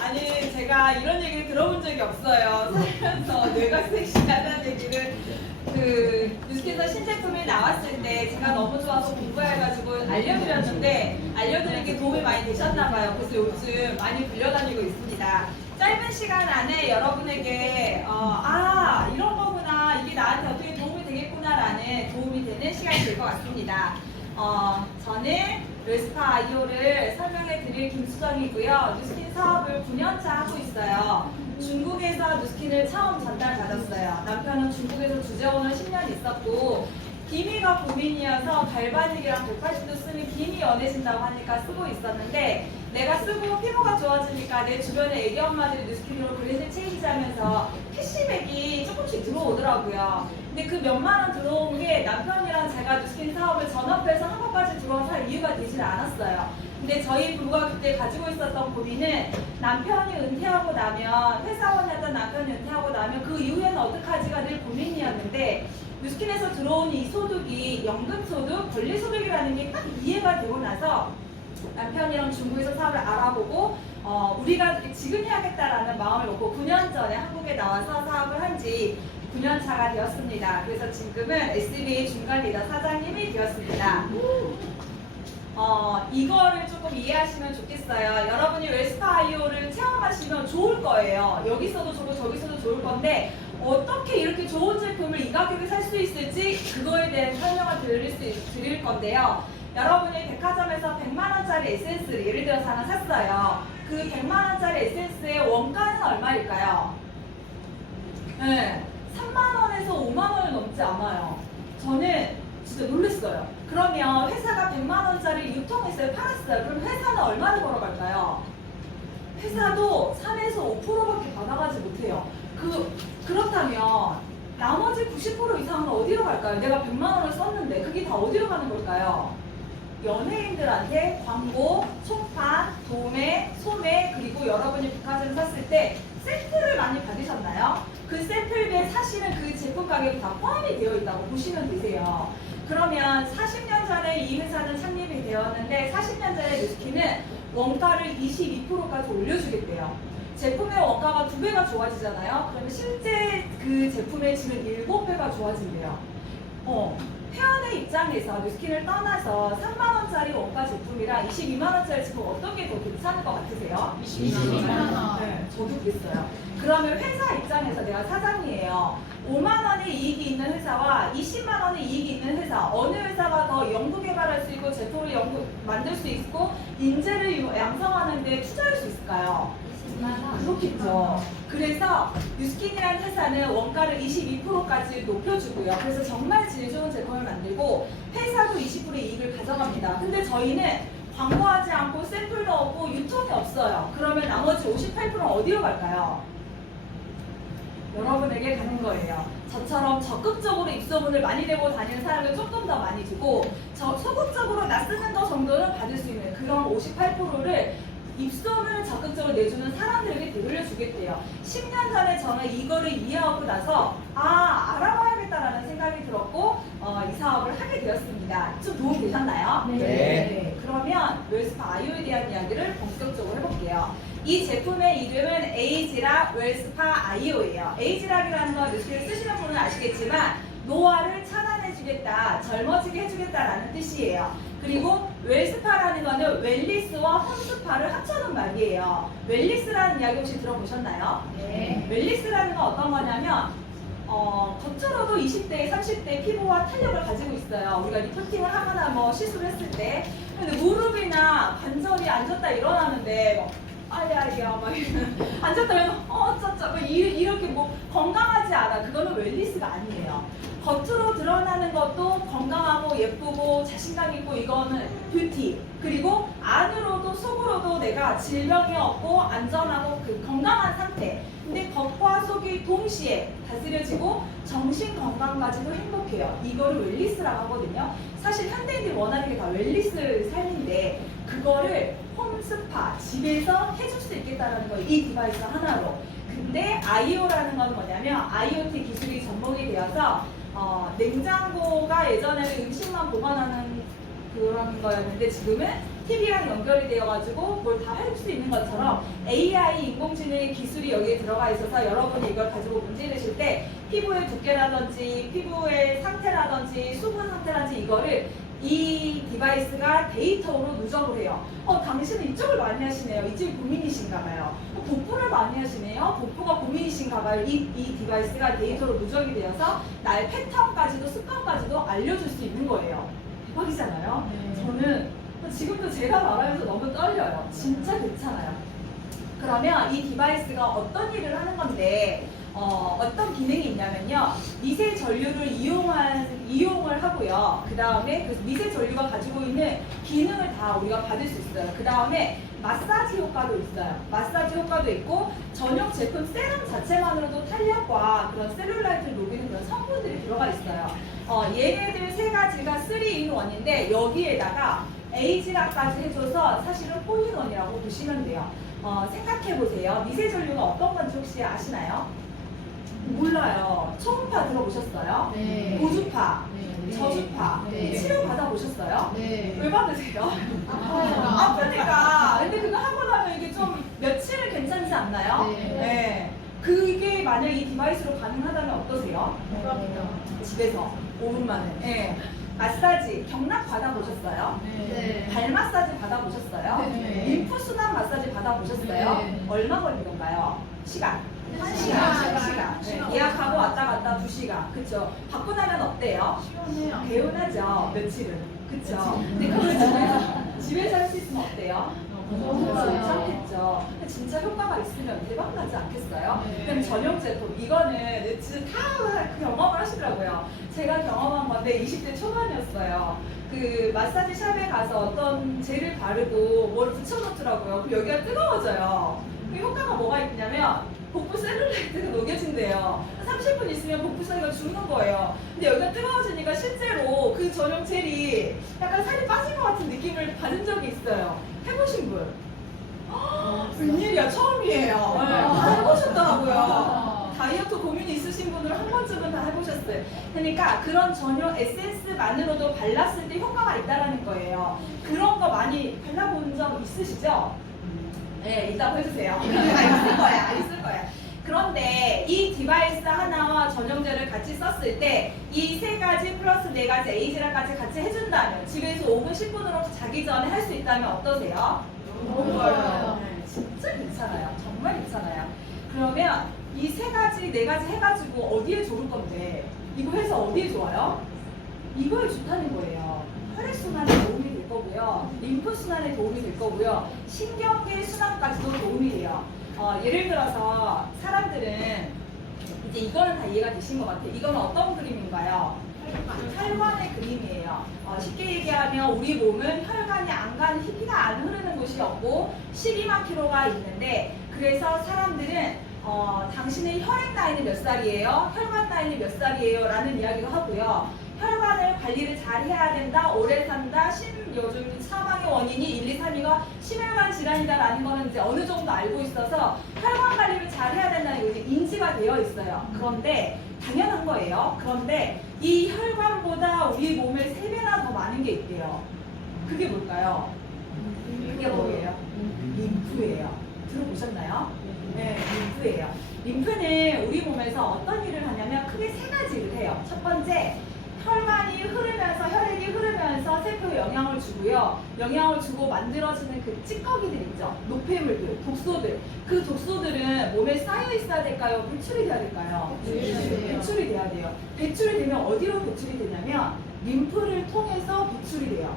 아니 제가 이런 얘기를 들어본 적이 없어요. 살면서 뇌가 섹시하다는 얘기를 뉴스에서 신제품이 나왔을 때 제가 너무 좋아서 공부해가지고 알려드렸는데 알려드리기 도움이 많이 되셨나봐요. 그래서 요즘 많이 불려다니고 있습니다. 짧은 시간 안에 여러분에게 이런 거구나, 이게 나한테 어떻게 도움이 되겠구나라는 도움이 되는 시간이 될 것 같습니다. 저는 웰스파 아이오를 설명해 드릴 김수정이고요. 뉴스킨 사업을 9년차 하고 있어요. 중국에서 뉴스킨을 처음 전달받았어요. 남편은 중국에서 주재원을 10년 있었고 기미가 고민이어서 갈바닉이랑 180도 쓰는 기미 연해진다고 하니까 쓰고 있었는데 내가 쓰고 피부가 좋아지니까 내 주변에 애기 엄마들이 뉴스킨으로 브랜드 체인지하면서 캐시백이 조금씩 들어오더라고요. 근데 그 몇만 원 들어온 게 남편이랑 제가 뉴스킨 사업을 전업해서 한국까지 들어와서 할 이유가 되질 않았어요. 근데 저희 부부가 그때 가지고 있었던 고민은 남편이 은퇴하고 나면, 회사원이었던 남편이 은퇴하고 나면 그 이후에는 어떡하지가 늘 고민이었는데 뉴스킨에서 들어온 이 소득이 연금소득, 권리소득이라는 게 딱 이해가 되고 나서 남편이랑 중국에서 사업을 알아보고 우리가 지금 해야겠다라는 마음을 먹고 9년 전에 한국에 나와서 사업을 한 지 9년 차가 되었습니다. 그래서 지금은 SBA 중간 리더 사장님이 되었습니다. 이거를 조금 이해하시면 좋겠어요. 여러분이 웰스파 아이오를 체험하시면 좋을 거예요. 여기서도 좋고 저기서도 좋을 건데 어떻게 이렇게 좋은 제품을 이 가격에 살 수 있을지 그거에 대한 설명을 드릴 건데요. 여러분이 백화점에서 100만원짜리 에센스를 예를 들어서 하나 샀어요. 그 100만원짜리 에센스의 원가는 얼마일까요? 네, 3만원에서 5만원을 넘지 않아요. 저는 진짜 놀랐어요. 그러면 회사가 100만원짜리 유통했어요. 팔았어요. 그럼 회사는 얼마를 벌어갈까요? 회사도 3에서 5%밖에 받아가지 못해요. 그렇다면 나머지 90% 이상은 어디로 갈까요? 내가 100만원을 썼는데 그게 다 어디로 가는 걸까요? 연예인들한테 광고, 총판, 도매, 소매, 그리고 여러분이 백화점 샀을 때 세트를 많이 받으셨나요? 그 세트에 사실은 그 제품 가격이 다 포함이 되어 있다고 보시면 되세요. 그러면 40년 전에 이 회사는 창립이 되었는데 40년 전에 뉴스킨은 원가를 22%까지 올려주겠대요. 제품의 원가가 2배가 좋아지잖아요. 그러면 실제 그 제품의 질은 7배가 좋아진대요. 회원의 입장에서 뉴스킨을 떠나서 3만원짜리 원가 제품이랑 22만원짜리 제품 어떤 게 더 괜찮을 것 같으세요? 22만원. 네, 저도 그랬어요. 그러면 회사 입장에서 내가 사장이에요. 5만원의 이익이 있는 회사와 20만원의 이익이 있는 회사, 어느 회사가 더 연구개발할 수 있고 제품을 만들 수 있고 인재를 양성하는 데 투자할 수 있을까요? 그렇겠죠. 그래서 뉴스킨이라는 회사는 원가를 22%까지 높여주고요. 그래서 정말 질 좋은 제품을 만들고 회사도 20%의 이익을 가져갑니다. 근데 저희는 광고하지 않고 샘플도 없고 유통이 없어요. 그러면 나머지 58%는 어디로 갈까요? 여러분에게 가는 거예요. 저처럼 적극적으로 입소문을 많이 내고 다니는 사람을 조금 더 많이 주고 소극적으로 나 쓰는 거 정도는 받을 수 있는 그런 58%를 입소문을 적극적으로 내주는 사람들에게 되돌려주겠대요. 10년 전에 저는 이거를 이해하고 나서 알아봐야겠다라는 생각이 들었고 이 사업을 하게 되었습니다. 좀 도움 되셨나요? 네. 그러면 웰스파 아이오에 대한 이야기를 본격적으로 해볼게요. 이 제품의 이름은 에이지락 웰스파 아이오예요. 에이지락이라는 건 뉴스를 쓰시는 분은 아시겠지만 노화를 차단해주겠다, 젊어지게 해주겠다라는 뜻이에요. 그리고 웰스파라는 거는 웰리스와 홈스파를 합쳐놓은 말이에요. 웰리스라는 이야기 혹시 들어보셨나요? 네. 웰리스라는 건 어떤 거냐면 겉으로도 20대, 30대 피부와 탄력을 가지고 있어요. 우리가 리프팅을 하거나 뭐 시술을 했을 때. 근데 무릎이나 관절이 앉았다 일어나는데 아야 막 앉았다 일어나 어쩌쩌 이렇게 뭐 건강하지 않아. 그거는 웰리스가 아니에요. 겉으로 드러나는 것도 건강하고 예쁘고 자신감 있고 이거는 뷰티. 그리고 안으로도 속으로도 내가 질병이 없고 안전하고 그 건강한 상태. 근데 겉과 속이 동시에 다스려지고 정신 건강까지도 행복해요. 이거를 웰리스라고 하거든요. 사실 현대인들이 원하는 게 다 웰리스 삶인데 그거를 홈스파, 집에서 해줄 수 있겠다는 거예요. 이 디바이스 하나로. 근데 아이오라는 건 뭐냐면 IoT 기술이 접목이 되어서 냉장고가 예전에는 음식만 보관하는 그런 거였는데 지금은 TV랑 연결이 되어가지고 뭘 다 할 수 있는 것처럼 AI 인공지능의 기술이 여기에 들어가 있어서 여러분이 이걸 가지고 문제 내실 때 피부의 두께라든지 피부의 상태라든지 수분 상태라든지 이거를 이 디바이스가 데이터로 누적을 해요. 당신은 이쪽을 많이 하시네요. 이쪽이 고민이신가 봐요. 복부를 많이 하시네요. 복부가 고민이신가 봐요. 이 디바이스가 데이터로 누적이 되어서 나의 패턴까지도 습관까지도 알려줄 수 있는 거예요. 대박이잖아요. 네. 저는 지금도 제가 말하면서 너무 떨려요. 진짜 괜찮아요. 그러면 이 디바이스가 어떤 일을 하는 건데 어떤 기능이 있냐면요. 미세 전류를 이용을 하고요. 그 다음에 그 미세 전류가 가지고 있는 기능을 다 우리가 받을 수 있어요. 그 다음에 마사지 효과도 있어요. 마사지 효과도 있고 전용 제품 세럼 자체만으로도 탄력과 그런 셀룰라이트를 녹이는 그런 성분들이 들어가 있어요. 얘네들 세 가지가 3-in-1인데 여기에다가 에이지라까지 해줘서 사실은 4-in-1이라고 보시면 돼요. 생각해보세요. 미세 전류가 어떤 건지 혹시 아시나요? 몰라요. 초음파 들어보셨어요? 네. 고주파, 네. 저주파, 네. 치료 받아보셨어요? 네. 왜 받으세요? 아프니까. 근데 그거 하고 나면 이게 좀 며칠은 괜찮지 않나요? 네. 그게 만약 이 디바이스로 가능하다면 어떠세요? 대박이다. 집에서 5분 만에. 네. 마사지, 경락 받아보셨어요? 네. 발 마사지 받아보셨어요? 네. 림프 순환 마사지 받아보셨어요? 네. 얼마 걸리던가요? 시간. 1시간. 1시간. 네. 예약하고 왔다 갔다 2시간. 그쵸? 받고 나면 어때요? 시원해요. 개운하죠? 며칠은. 그쵸? 근데 그걸 집에서 할 수 있으면 어때요? 너무 좋아요. 괜찮겠죠. 근데 진짜 효과가 있으면 대박 나지 않겠어요? 네. 그럼 전용 제품 이거는 진짜 다 경험을 하시더라고요. 제가 경험한 건데 20대 초반이었어요. 그 마사지 샵에 가서 어떤 젤을 바르고 뭘 붙여놓더라고요. 그럼 여기가 뜨거워져요. 그 효과가 뭐가 있냐면 복부 셀룰라이트가 녹여진대요. 30분 있으면 복부 사이가 죽는 거예요. 근데 여기가 뜨거워지니까 실제로 그 전용 젤이 약간 살이 빠진 것 같은 느낌을 받은 적이 있어요. 해보신 분? 웬일이야, 처음이에요. 네, 다 해보셨더라고요. 다이어트 고민이 있으신 분들은 한 번쯤은 다 해보셨어요. 그러니까 그런 전용 에센스만으로도 발랐을 때 효과가 있다라는 거예요. 그런 거 많이 발라본 적 있으시죠? 네, 이따 해주세요. 있을 거야. 그런데 이 디바이스 하나와 전용제를 같이 썼을 때 이 세 가지 플러스 네 가지 에이지라까지 같이 해준다면 집에서 5분, 10분으로 자기 전에 할 수 있다면 어떠세요? 너무 좋아요. 네, 진짜 괜찮아요. 정말 괜찮아요. 그러면 이 세 가지, 네 가지 해가지고 어디에 좋을 건데 이거 해서 어디에 좋아요? 이거에 좋다는 거예요. 혈액순환에 도움이 될 거고요. 림프순환에 도움이 될 거고요. 신경계 순환까지도 도움이 돼요. 예를 들어서 사람들은 이제 이거는 다 이해가 되신 것 같아요. 이거는 어떤 그림인가요? 혈관의 그림이에요. 쉽게 얘기하면 우리 몸은 혈관이 안 가는 피가 안 흐르는 곳이 없고 12만 킬로가 있는데 그래서 사람들은 당신의 혈액 나이는 몇 살이에요? 혈관 나이는 몇 살이에요? 라는 이야기도 하고요. 혈관을 관리를 잘 해야 된다, 오래 산다, 요즘 사망의 원인이 1, 2, 3위가 심혈관 질환이다라는 거는 이제 어느 정도 알고 있어서 혈관 관리를 잘 해야 된다는 게 이제 인지가 되어 있어요. 그런데 당연한 거예요. 그런데 이 혈관보다 우리 몸에 3배나 더 많은 게 있대요. 그게 뭘까요? 그게 뭐예요? 림프예요. 들어보셨나요? 네, 림프예요. 림프는 우리 몸에서 어떤 일을 하냐면 크게 3가지를 해요. 첫 번째, 혈관이 흐르면서 혈액이 흐르면서 세포에 영향을 주고요. 영향을 주고 만들어지는 그 찌꺼기들 있죠. 노폐물들, 독소들. 그 독소들은 몸에 쌓여 있어야 될까요? 배출이 돼야 될까요? 배출이 돼야 돼요. 배출이 되면 어디로 배출이 되냐면 림프를 통해서 배출이 돼요.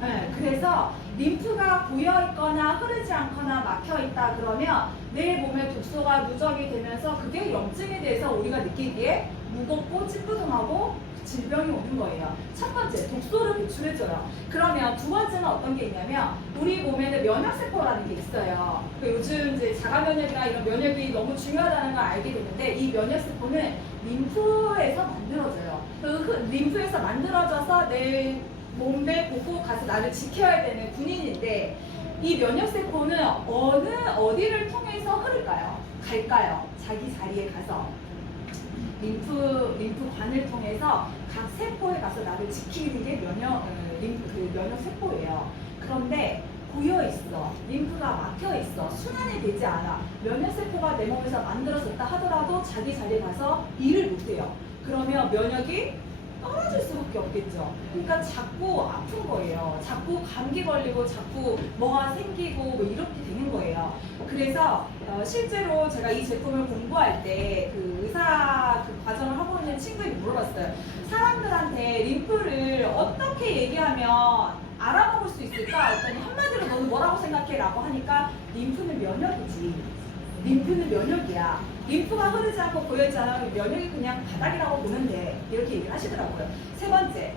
네, 그래서 림프가 고여 있거나 흐르지 않거나 막혀 있다 그러면 내 몸에 독소가 누적이 되면서 그게 염증에 대해서 우리가 느끼기에 무겁고 찌뿌둥하고 질병이 오는 거예요. 첫 번째, 독소를 배출해줘요. 그러면 두 번째는 어떤 게 있냐면 우리 몸에는 면역세포라는 게 있어요. 요즘 이제 자가면역이나 이런 면역이 너무 중요하다는 걸 알게 됐는데 이 면역세포는 림프에서 만들어져요. 그 림프에서 만들어져서 내 몸에 보고 가서 나를 지켜야 되는 군인인데 이 면역세포는 어디를 통해서 흐를까요? 갈까요? 자기 자리에 가서 림프관을 통해서 각 세포에 가서 나를 지키는 게 면역세포예요. 그런데 고여 있어. 림프가 막혀 있어. 순환이 되지 않아. 면역세포가 내 몸에서 만들어졌다 하더라도 자기 자리에 가서 일을 못해요. 그러면 면역이 떨어질 수밖에 없겠죠. 그러니까 자꾸 아픈 거예요. 자꾸 감기 걸리고 자꾸 뭐가 생기고 뭐 이렇게 되는 거예요. 그래서 실제로 제가 이 제품을 공부할 때 그 의사 그 과정을 하고 있는 친구에게 물어봤어요. 사람들한테 림프를 어떻게 얘기하면 알아먹을 수 있을까? 했더니 한마디로 너는 뭐라고 생각해? 라고 하니까 림프는 면역이지. 림프는 면역이야. 림프가 흐르지 않고 고여있지 않아 면역이 그냥 바닥이라고 보면 돼. 이렇게 얘기를 하시더라고요. 세 번째,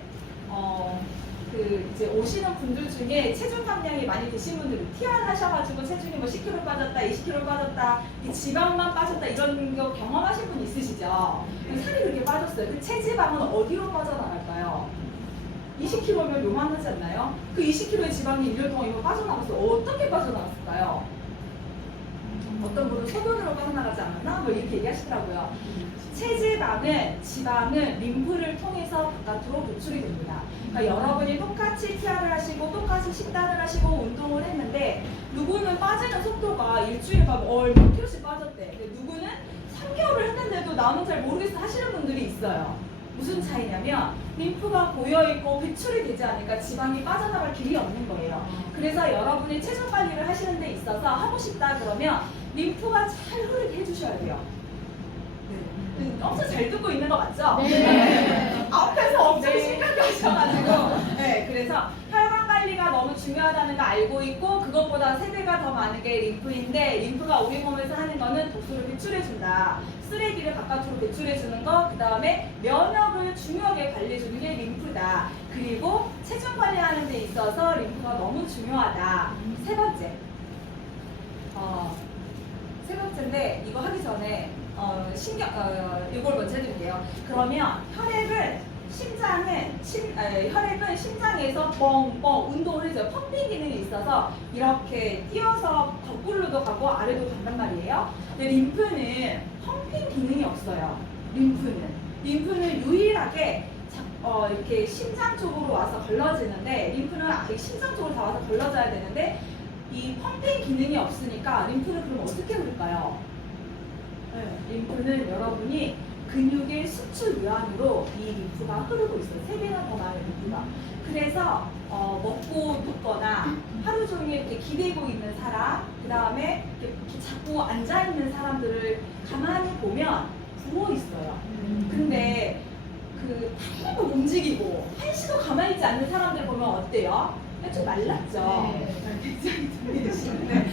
이제 오시는 분들 중에 체중 감량이 많이 되신 분들, TR 하셔가지고 체중이 뭐 10kg 빠졌다, 20kg 빠졌다, 이 지방만 빠졌다 이런 거 경험하신 분 있으시죠? 살이 그렇게 빠졌어요. 그 체지방은 어디로 빠져나갈까요? 20kg면 요만하지 않나요? 그 20kg의 지방이 1년 동안 이거 빠져나갔어요. 어떻게 빠져나갔을까요? 어떤 분은 소변으로 빠져나가지 않았나? 뭐 이렇게 얘기하시더라고요. 지방은 림프를 통해서 바깥으로 배출이 됩니다. 그러니까 여러분이 똑같이 TR을 하시고 똑같이 식단을 하시고 운동을 했는데 누구는 빠지는 속도가 일주일에 막 몇 킬로씩 빠졌대. 근데 누구는 3개월을 했는데도 나는 잘 모르겠어 하시는 분들이 있어요. 무슨 차이냐면 림프가 고여있고 배출이 되지 않으니까 지방이 빠져나갈 길이 없는 거예요. 그래서 여러분이 체중 관리를 하시는 데 있어서 하고 싶다 그러면 림프가 잘 흐르게 해주셔야 돼요. 네. 엄청 잘 듣고 있는 거 맞죠? 네. 앞에서 엄청 심각하셔가지고 네, 그래서 혈관 관리가 너무 중요하다는 거 알고 있고 그것보다 3배가 더 많은 게 림프인데 림프가 우리 몸에서 하는 거는 독소를 배출해준다. 쓰레기를 바깥으로 배출해주는 거, 그 다음에 면역을 중요하게 관리해주는 게 림프다. 그리고 체중 관리하는 데 있어서 림프가 너무 중요하다. 세 번째인데 이거 하기 전에 이걸 먼저 해드릴게요. 그러면 혈액은 심장에서 뻥뻥 운동을 해줘요. 펌핑 기능이 있어서 이렇게 뛰어서 거꾸로도 가고 아래도 간단 말이에요. 근데 림프는 펌핑 기능이 없어요. 림프는 유일하게 이렇게 심장 쪽으로 와서 걸러지는데 림프는 심장 쪽으로 다 와서 걸러져야 되는데 이 펌핑 기능이 없으니까 림프는 그럼 어떻게 흐를까요? 네, 림프는 여러분이 근육의 수축 요한으로 이 림프가 흐르고 있어요. 3배나 더 많은 림프가. 그래서 먹고 눕거나 하루 종일 이렇게 기대고 있는 사람, 그 다음에 이렇게 자꾸 앉아있는 사람들을 가만히 보면 부어 있어요. 근데 팔도 움직이고 한시도 가만히 있지 않는 사람들 보면 어때요? 좀 말랐죠? 굉장히 들리시는데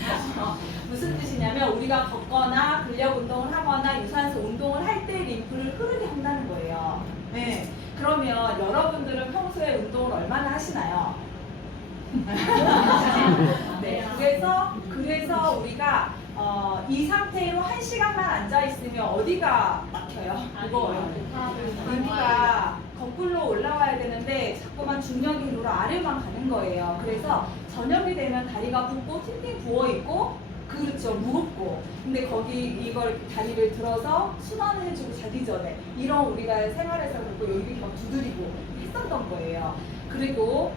무슨 뜻이냐면 우리가 걷거나 근력 운동을 하거나 유산소 운동을 할 때 림프를 흐르게 한다는 거예요. 네. 그러면 여러분들은 평소에 운동을 얼마나 하시나요? 네. 그래서 우리가 이 상태로 1시간만 앉아 있으면 어디가 막혀요? 무거워요. 림프가 거꾸로 올라와야 되는데 자꾸만 중력의 힘으로 아래만 가는 거예요. 그래서 저녁이 되면 다리가 붓고 팅팅 부어 있고 그렇죠, 무겁고. 근데 이걸 다리를 들어서 순환을 해주고 자기 전에 이런 우리가 생활에서 그렇고 여기 막 두드리고 했었던 거예요. 그리고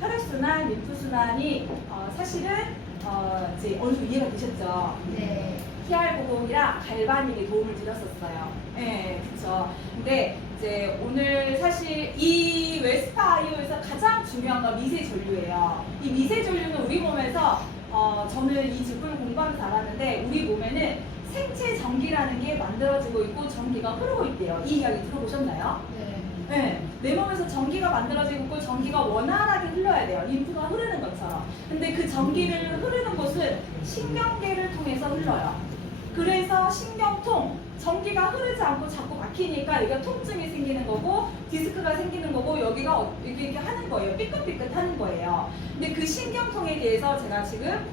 혈액순환, 림프순환이 사실은 이제 어느 정도 이해가 되셨죠? 네. TR90이랑 갈바닉이 도움을 드렸었어요. 네, 그쵸. 근데 이제 오늘 사실 이 웨스파이오에서 가장 중요한 건 미세전류예요. 이 미세전류는 우리 몸에서 저는 이 제품을 공부하면서 알았는데 우리 몸에는 생체 전기라는 게 만들어지고 있고 전기가 흐르고 있대요. 이 이야기 들어보셨나요? 네. 네, 내 몸에서 전기가 만들어지고 있고 전기가 원활하게 흘러야 돼요. 림프가 흐르는 것처럼. 근데 그 전기를 흐르는 곳은 신경계를 통해서 흘러요. 그래서 신경통, 전기가 흐르지 않고 자꾸 막히니까 여기가 통증이 생기는 거고 디스크가 생기는 거고 여기가 이렇게 하는 거예요. 삐끗삐끗 하는 거예요. 근데 그 신경통에 대해서 제가 지금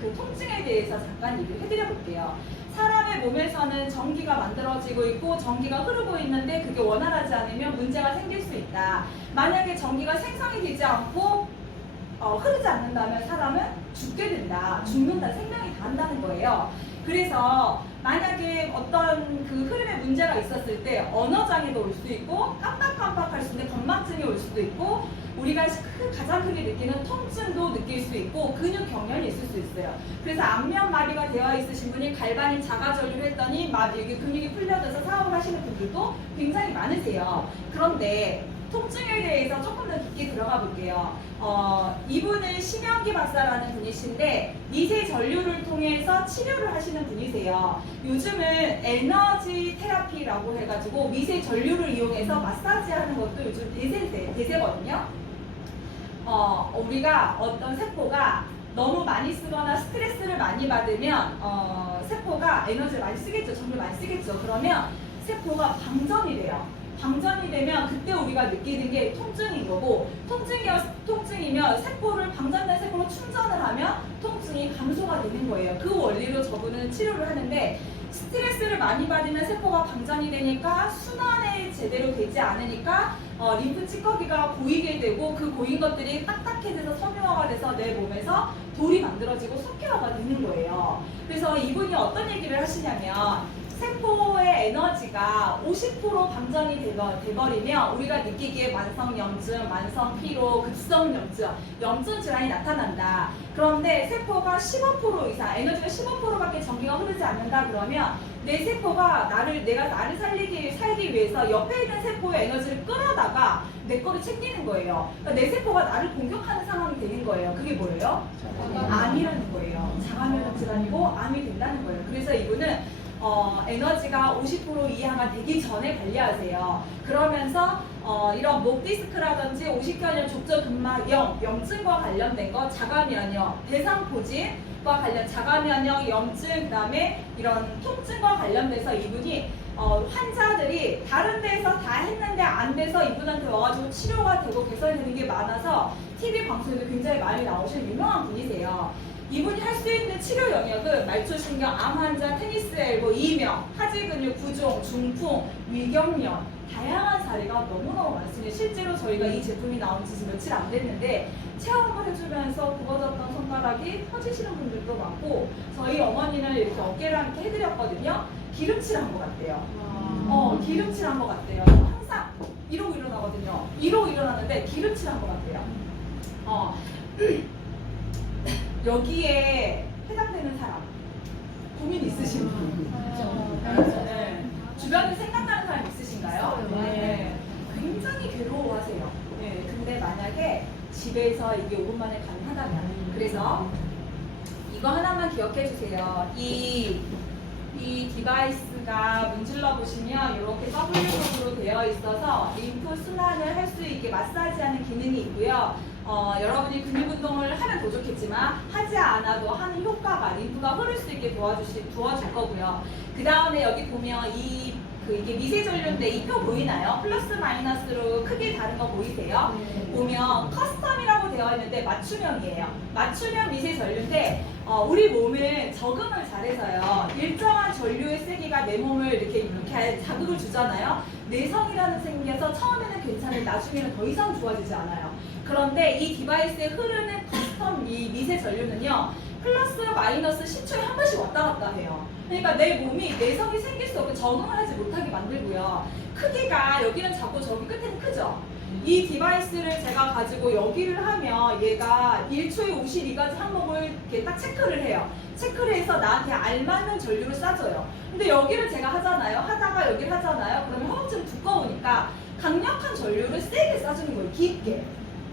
그 통증에 대해서 잠깐 얘기를 해드려 볼게요. 사람의 몸에서는 전기가 만들어지고 있고 전기가 흐르고 있는데 그게 원활하지 않으면 문제가 생길 수 있다. 만약에 전기가 생성이 되지 않고 흐르지 않는다면 사람은 죽게 된다. 죽는다. 생명이 다한다는 거예요. 그래서 만약에 어떤 그 흐름에 문제가 있었을 때 언어장애도 올 수 있고 깜빡깜빡할 수 있는데 건망증이 올 수도 있고 우리가 가장 크게 느끼는 통증도 느낄 수 있고 근육 경련이 있을 수 있어요. 그래서 안면 마비가 되어 있으신 분이 갈바닌 자가전류를 했더니 여기 근육이 풀려져서 사업을 하시는 분들도 굉장히 많으세요. 그런데 통증에 대해서 조금 더 깊게 들어가 볼게요. 이분은 심영기 박사라는 분이신데 미세 전류를 통해서 치료를 하시는 분이세요. 요즘은 에너지 테라피라고 해가지고 미세 전류를 이용해서 마사지하는 것도 요즘 대세거든요. 우리가 어떤 세포가 너무 많이 쓰거나 스트레스를 많이 받으면 세포가 에너지를 많이 쓰겠죠. 전류를 많이 쓰겠죠. 그러면 세포가 방전이 돼요. 방전이 되면 그때 우리가 느끼는 게 통증인 거고, 통증이면 방전된 세포로 충전을 하면 통증이 감소가 되는 거예요. 그 원리로 저분은 치료를 하는데, 스트레스를 많이 받으면 세포가 방전이 되니까 순환이 제대로 되지 않으니까 림프 찌꺼기가 고이게 되고, 그 고인 것들이 딱딱해져서 섬유화가 돼서 내 몸에서 돌이 만들어지고 석회화가 되는 거예요. 그래서 이분이 어떤 얘기를 하시냐면, 세포의 에너지가 50% 방전이 돼버리면 우리가 느끼기에 만성염증, 만성피로, 급성염증, 염증 질환이 나타난다. 그런데 세포가 15% 이상, 에너지가 15%밖에 전기가 흐르지 않는다 그러면 내 세포가 내가 나를 살기 위해서 옆에 있는 세포의 에너지를 끌어다가 내 거를 챙기는 거예요. 그러니까 내 세포가 나를 공격하는 상황이 되는 거예요. 그게 뭐예요? 암이라는 거예요. 장암면역 질환이고 암이 된다는 거예요. 그래서 이분은 에너지가 50% 이하가 되기 전에 관리하세요. 그러면서 이런 목 디스크라든지 오십견염, 족저근막염, 염증과 관련된 거, 자가면역, 대상포진과 관련 자가면역, 염증, 그다음에 이런 통증과 관련돼서 이분이 환자들이 다른 데서 다 했는데 안 돼서 이분한테 와가지고 치료가 되고 개선이 되는 게 많아서 TV 방송에도 굉장히 많이 나오시는 유명한 분이세요. 이분이 할 수 있는 치료 영역은 말초신경, 암 환자, 테니스 엘보, 이명, 하지 근육 부종, 중풍, 위경련, 다양한 사례가 너무너무 많습니다. 실제로 저희가 이 제품이 나온 지 며칠 안 됐는데 체험을 해주면서 굽어졌던 손가락이 펴지시는 분들도 많고, 저희 어머니는 이렇게 어깨를 함께 해드렸거든요. 기름칠 한 것 같대요. 기름칠 한 것 같대요. 항상 이러고 일어나거든요. 이러고 일어나는데 기름칠 한 것 같대요. 여기에 해당되는 사람, 고민 있으신 분? 네. 주변에 생각나는 사람 있으신가요? 네. 굉장히 괴로워하세요. 네. 근데 만약에 집에서 이게 5분 만에 가능하다면, 그래서 이거 하나만 기억해 주세요. 이 디바이스가 문질러 보시면 이렇게 W쪽으로 되어 있어서 림프 순환을 할 수 있게 마사지하는 기능이 있고요. 여러분이 근육 운동을 하면 더 좋겠지만 하지 않아도 하는 효과가 림프가 흐를 수 있게 도와줄 거고요. 그 다음에 여기 보면 이게 미세 전류인데 이 표 보이나요? 플러스 마이너스로 크게 다른 거 보이세요? 네. 보면 커스텀이라고 되어 있는데 맞춤형이에요. 맞춤형 미세 전류인데 우리 몸은 적응을 잘해서요. 일정한 전류의 세기가 내 몸을 이렇게 자극을 주잖아요. 내성이라는 생겨서 처음에는 괜찮은데 나중에는 더 이상 좋아지지 않아요. 그런데 이 디바이스에 흐르는 커스텀 이 미세 전류는요, 플러스 마이너스 10초에 한 번씩 왔다 갔다 해요. 그러니까 내 몸이 내성이 생길 수 없게 적응을 하지 못하게 만들고요. 크기가 여기는 작고 저기 끝에는 크죠. 이 디바이스를 제가 가지고 여기를 하면 얘가 1초에 52가지 항목을 이렇게 딱 체크를 해요. 체크를 해서 나한테 알맞는 전류를 쏴줘요. 근데 여기를 제가 하잖아요. 하다가 여기를 하잖아요. 그러면 허벅지는 두꺼우니까 강력한 전류를 세게 쏴주는 거예요. 깊게.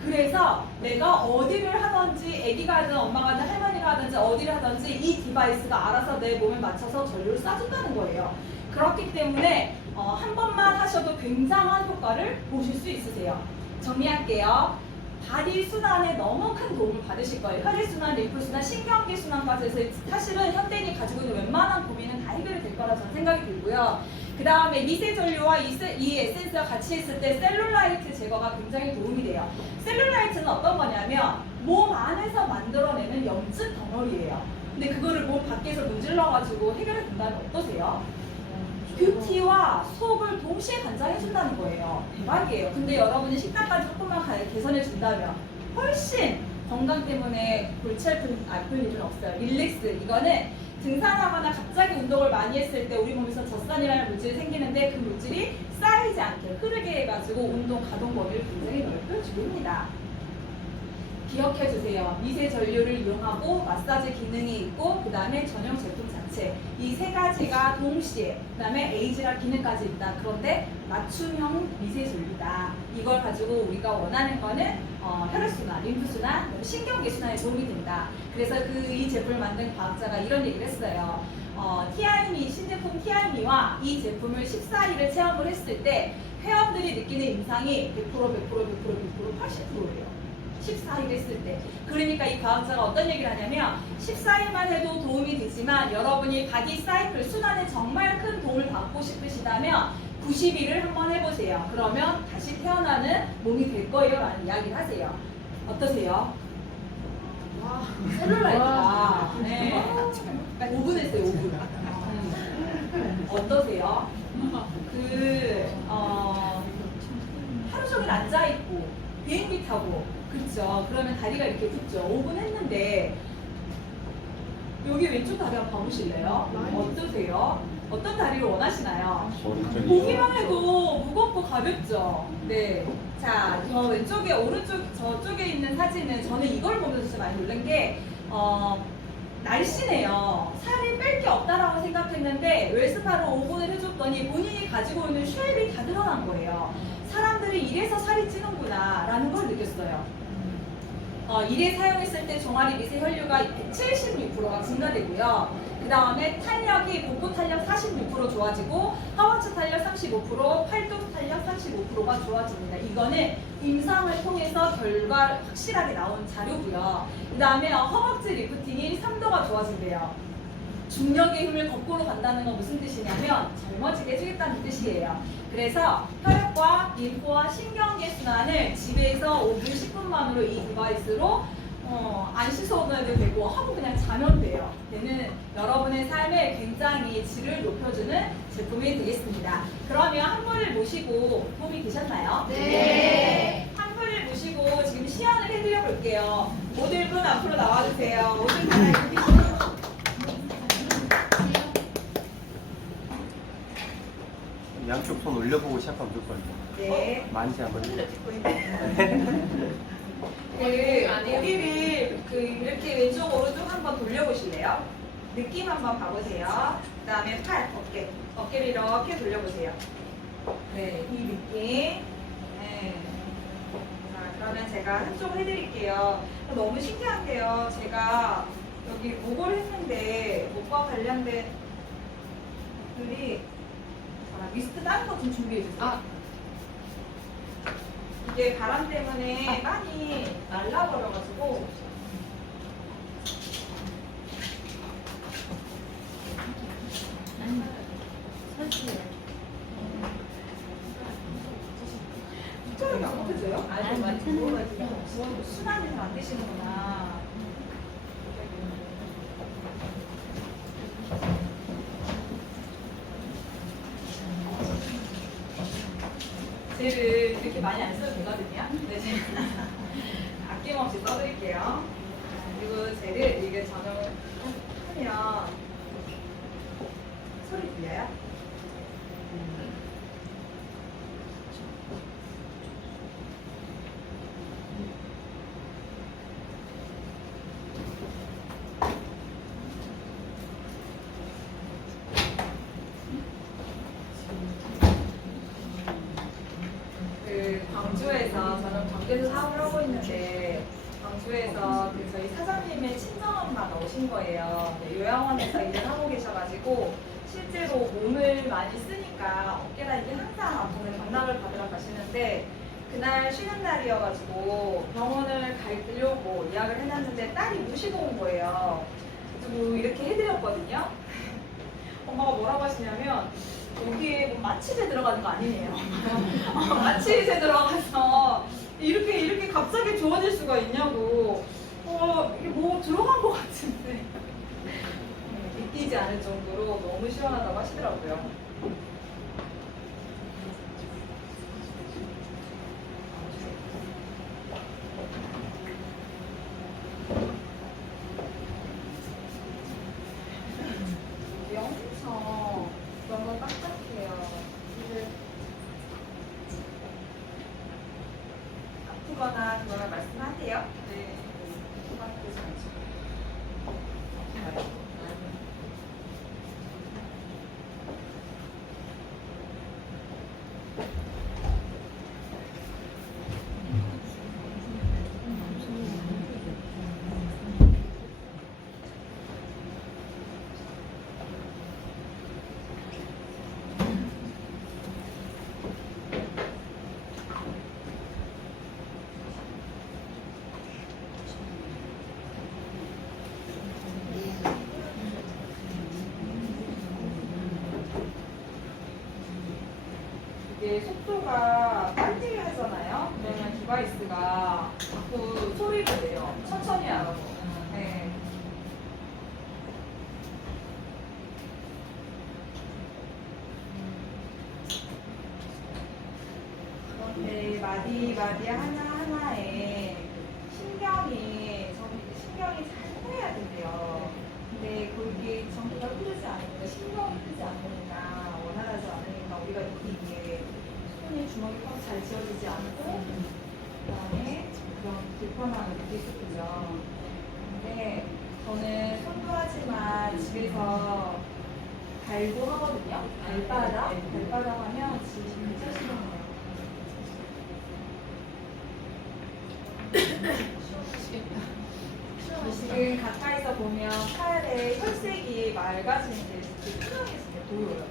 그래서 내가 어디를 하든지 애기가 하든 엄마가 하든 할머니가 하든지 어디를 하든지 이 디바이스가 알아서 내 몸에 맞춰서 전류를 쏴준다는 거예요. 그렇기 때문에 한 번만 하셔도 굉장한 효과를 보실 수 있으세요. 정리할게요. 바디 순환에 너무 큰 도움을 받으실 거예요. 혈액순환, 림프순환, 신경계 순환까지 해서 사실은 현대인이 가지고 있는 웬만한 고민은 다 해결이 될 거라 저는 생각이 들고요. 그 다음에 미세 전류와 이 에센스가 같이 있을 때 셀룰라이트 제거가 굉장히 도움이 돼요. 셀룰라이트는 어떤 거냐면 몸 안에서 만들어내는 염증 덩어리예요. 근데 그거를 몸 밖에서 문질러가지고 해결해 준다면 어떠세요? 뷰티와 속을 동시에 관장해준다는 거예요. 대박이에요. 근데 여러분이 식단까지 조금만 개선해 준다면 훨씬 건강 때문에 골치 아픈 일은 없어요. 릴렉스, 이거는 등산하거나 갑자기 운동을 많이 했을 때 우리 몸에서 젖산이라는 물질이 생기는데 그 물질이 쌓이지 않게 흐르게 해가지고 운동 가동 범위를 굉장히 넓혀줍니다. 기억해 주세요. 미세 전류를 이용하고 마사지 기능이 있고 그 다음에 전용 제품 자체 이 세 가지가 동시에 그 다음에 에이즈락 기능까지 있다. 그런데 맞춤형 미세 전류다. 이걸 가지고 우리가 원하는 거는 혈액순환, 림프순환, 신경계 순환에 도움이 된다. 그래서 이 제품을 만든 과학자가 이런 얘기를 했어요. TIME, 신제품 TIME와 이 제품을 14일을 체험을 했을 때 회원들이 느끼는 임상이 100%, 80%예요. 14일 했을 때. 그러니까 이 과학자가 어떤 얘기를 하냐면 14일만 해도 도움이 되지만 여러분이 바디 사이클 순환에 정말 큰 도움을 받고 싶으시다면 90일을 한번 해보세요. 그러면 다시 태어나는 몸이 될 거예요 라는 이야기를 하세요. 어떠세요? 와. 셀룰라이트가 네. 5분 했어요. 5분. 어떠세요? 하루 종일 앉아있고 비행기 타고 그렇죠. 그러면 다리가 이렇게 붙죠. 5분 했는데 여기 왼쪽 다리 한번 봐보실래요? 어떠세요? 어떤 다리를 원하시나요? 보기만 해도 무겁고 가볍죠? 네. 자, 저 왼쪽에 오른쪽 저쪽에 있는 사진은 저는 이걸 보면서 진짜 많이 놀란 게 날씬해요. 살이 뺄 게 없다라고 생각했는데 웰스파로 5분을 해줬더니 본인이 가지고 있는 쉐입이 다 드러난 거예요. 사람들이 이래서 살이 찌는구나 라는 걸 느꼈어요. 이래 사용했을 때 종아리 미세 혈류가 76%가 증가되고요. 그 다음에 탄력이 복부 탄력 46% 좋아지고 하원체 탄력 35%, 팔뚝 탄력 35%가 좋아집니다. 이거는 임상을 통해서 결과 확실하게 나온 자료고요. 그 다음에 허벅지 리프팅이 3도가 좋아진대요. 중력의 힘을 거꾸로 간다는 건 무슨 뜻이냐면 젊어지게 해주겠다는 뜻이에요. 그래서 혈액과 림프와 신경계 순환을 집에서 5분 10분만으로 이 디바이스로 안 씻어도 되고 하고 그냥 자면 돼요. 얘는 여러분의 삶에 굉장히 질을 높여주는 제품이 되겠습니다. 그러면 한 분을 모시고 도움이 되셨나요? 네. 한 분을 모시고 지금 시연을 해드려 볼게요. 모델분 앞으로 나와주세요. 모델분 이렇게 양쪽 손 올려보고 시작하면 좋을 거예요. 네. 만지 한번. 머리를 이렇게 왼쪽 오른쪽 한번 돌려보실래요? 느낌 한번 봐보세요. 그 다음에 팔, 어깨를 이렇게 돌려보세요. 네, 이 느낌. 네. 자, 그러면 제가 한쪽 해드릴게요. 너무 신기한 게요. 제가 여기 목을 했는데 목과 관련된 분들이 미스트 다른 거 좀 준비해주세요. 이게 바람 때문에 많이 말라버려가지고 이쪽이 안 못해져요? 아주 많이 부어가지고 순환이 잘 안 되시는구나. 젤을 이렇게 많이 안 써도 되거든요. 근데 제가 아낌없이 써드릴게요. 그리고 젤을 이게 전용을 하면 소리 들려요? 광주에서 저는 광주에서 사업을 하고 있는데 광주에서 저희 사장님의 친정엄마가 오신 거예요. 네, 요양원에서 일을 하고 계셔가지고 실제로 몸을 많이 쓰니까 어깨나 이게 항상 아프면 경락을 받으러 가시는데 그날 쉬는 날이어가지고 병원을 가려고 예약을 해놨는데 딸이 모시고 온 거예요. 그래서 이렇게 해드렸거든요. 엄마가 뭐라고 하시냐면 여기에 뭐 마취제 들어가는 거 아니네요. 마취제 들어가서 이렇게 갑자기 좋아질 수가 있냐고. 이게 뭐 들어간 것 같은데 믿기지 않을 정도로 너무 시원하다고 하시더라고요. 이게 엄청 너무 딱딱해요. 있으면 말씀하세요. 네. 이게 속도가 빨리 하잖아요. 그러면 디바이스가 자꾸 소리를 내요. 천천히 하라고. 네. 네, 마디 하나하나에 신경이 잘 흐려야 된대요. 근데 그게 전부가 흐르지 않으니까, 신경이 흐르지 않으니까, 원활하지 않으니까 우리가 이게 손에 주먹이 꽉 잘 쥐어지지 않고, 그 다음에 그런 불편함을 느낄 수 있죠. 근데 저는 손도 하지만 집에서 발도 하거든요. 발바닥 하면 진짜 싫어요. 지금 가까이서 보면 팔에 혈색이 맑아지는 게 이렇게 투명해질 때 보여요.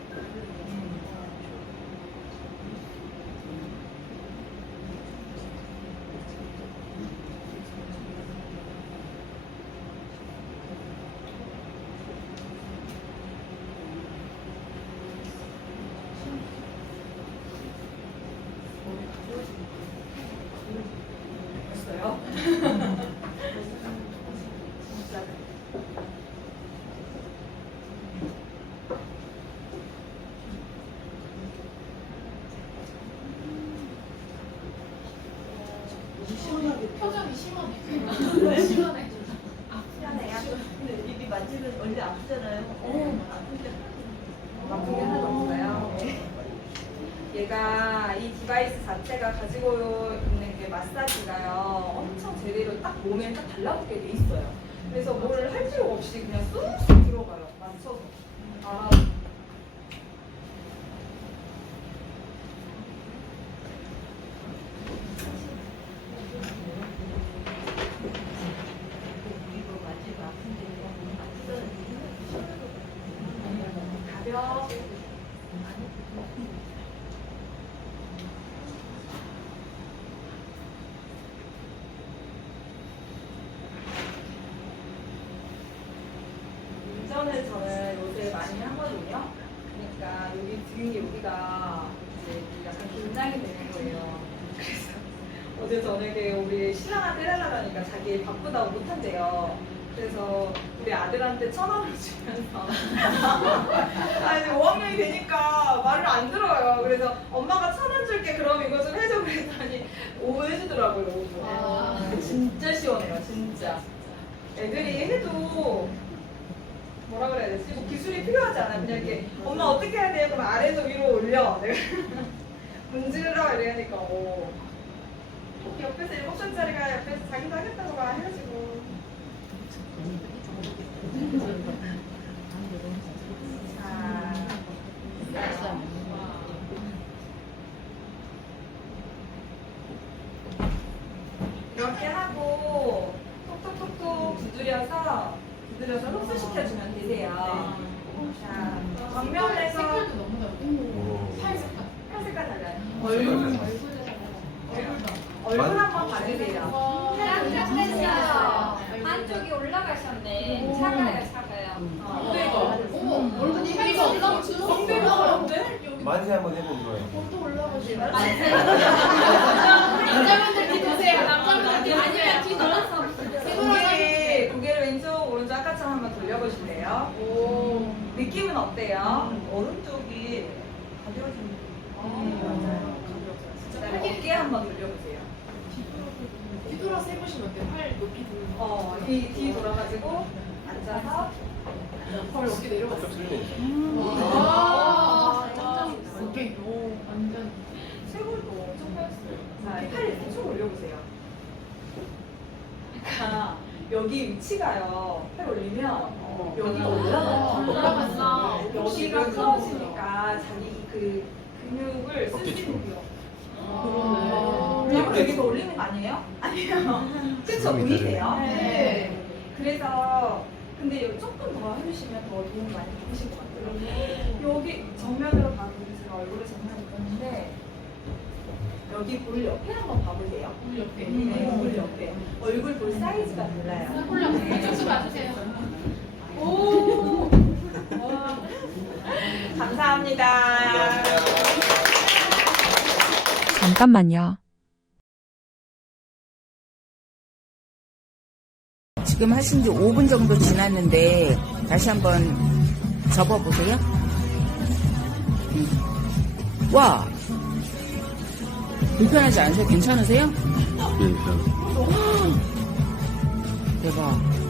됐어요? 진짜. 표정이 심하네. 심하네. 시원해요? 근데 이게 만지면 원래 아프잖아요. 아픈 게 하나도 없어요. 얘가 이 디바이스 자체가 가지고 있는 게 마사지가요. 엄청 제대로 딱 몸에 딱 달라붙게 돼 있어요. 그래서 뭘 할 필요 없이 그냥 쑥쑥 들어가요. 맞춰서. 아. 이거 만지면 아픈데 가볍게. 운전을 저는 요새 많이 하거든요. 그러니까 여기 등 여기가 이제 약간 긴장이 되는 거예요. 그래서 어제 저녁에 우리 신랑한테 해달라니까 자기 바쁘다고 못한대요. 그래서 우리 아들한테 1,000원을 주면서 아 이제 5학년이 되니까 말을 안 들어요. 그래서 엄마가 1,000원 줄게 그럼 이거 좀 해줘 그랬더니 5분 해주더라고요. 5분. 아. 진짜 시원해요. 진짜. 애들이 해도 뭐라 그래야 되지? 뭐 기술이 필요하지 않아. 그냥 이렇게 엄마 어떻게 해야 돼? 그럼 아래에서 위로 올려. 내가 문질러 이러니까 옆에서 7살짜리가 옆에서 자기도 하겠다고 막 해가지고 자 이렇게 하고 톡톡톡톡 두드려서 흡수시켜주면 되세요. 자, 정면에서 색깔도 너무 다르고. 살 색깔. 혈 색깔 달라요. 얼굴. 얼굴 한번 봐주세요. 깜짝했어요. 한쪽이 올라가셨네. 차가요. 어머, 얼굴이 살이 올라오죠. 만세 한번 해보는 거예요. 또 올라오지. 남자분들 남자분들 뒤드세요. 남자분들 아니면 뒤 돌아서. 고개를 왼쪽, 오른쪽 아까처럼 한번 돌려보실래요? 오. 느낌은 어때요? 오른쪽이 가벼워지는 맞아요. 그다음에 어깨 한번 돌려보세요. 뒤돌아서 해보시면 어때요? 팔 높이 드는 거. 뒤 돌아가지고 앉아서 걸 어깨 내려갔어. 좀 틀리네. 와. 오케이. 오, 완전. 최고로 엄청 펴였어요. 자, 팔 이렇게 쭉 올려보세요. 여기 위치가요. 팔 올리면 여기가 올라가요. 올라갔어. 여기가 풀어지니까 자기 그 근육을 쓸 수 있는 거예요. 왜냐면 여기서 올리는 거 아니에요? 아니에요. 그쵸? 보이세요? 네. 그래서 근데 조금 더 해주시면 더 도움 많이 받으실 것 같아요. 여기 정면으로 봐도 제가 얼굴을 정면에 봤는데 여기 볼 옆에 한번 봐보세요. 물 옆에. 네, 볼 옆에. 얼굴 볼 사이즈가 달라요. 콜라 이쪽도 봐주세요. 오! 와. 감사합니다. 잠깐만요. 지금 하신 지 5분 정도 지났는데 다시 한번 접어보세요. 와! 불편하지 않으세요? 괜찮으세요? 네, 대박.